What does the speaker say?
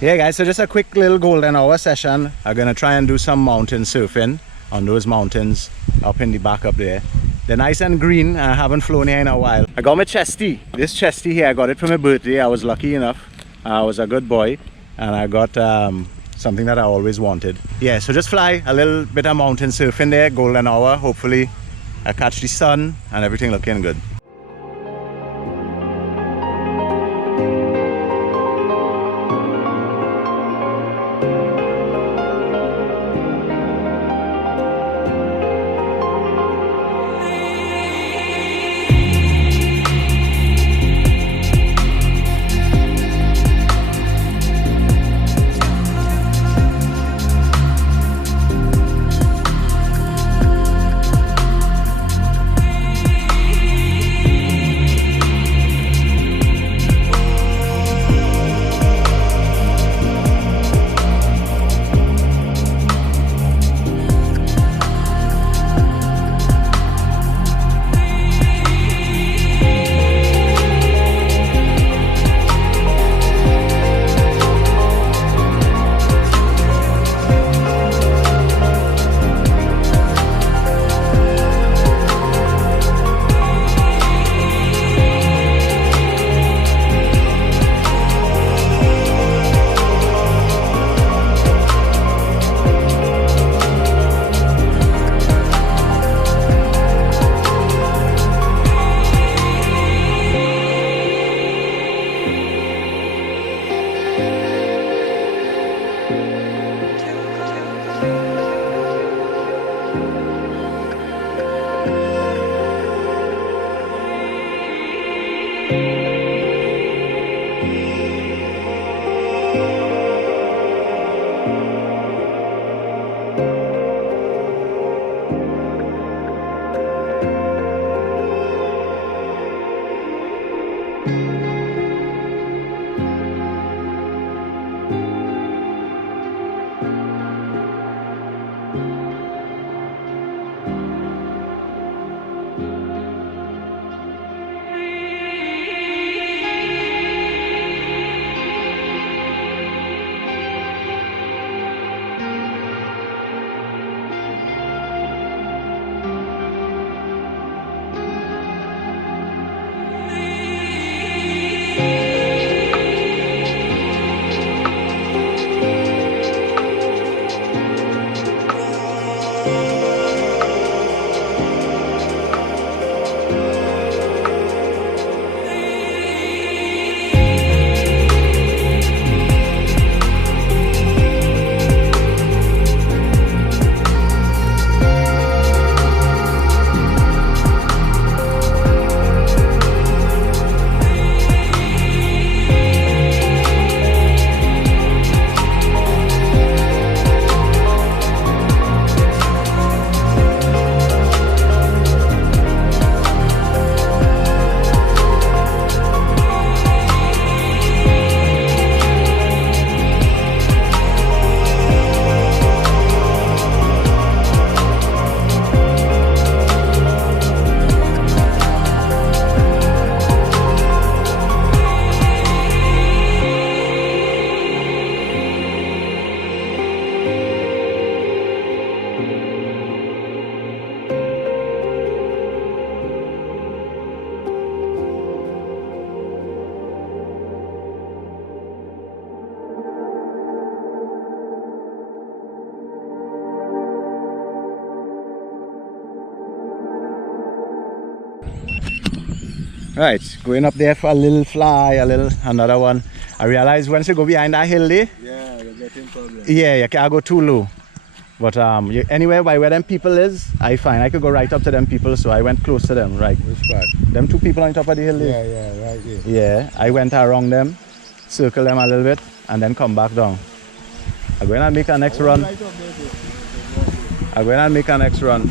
Yeah guys, so just a quick little golden hour session. I'm gonna try and do some mountain surfing on those mountains up in the back up there. They're nice and green. I haven't flown here in a while. I got my chesty. This chesty here, I got it for my birthday. I was lucky enough. I was a good boy and I got something that I always wanted. Yeah, so just fly a little bit of mountain surfing there, golden hour. Hopefully I catch the sun and everything looking good. Right, going up there for a little fly, another one. I realized once you go behind that hill there, yeah, you're getting problems. Yeah, you can't go too low. But anywhere by where them people is, I find I could go right up to them people, so I went close to them, right. Which part? Them two people on top of the hill there. Yeah, right there. Yeah, I went around them, circle them a little bit, and then come back down. I'm going to make a next run. I'm going to make a next run.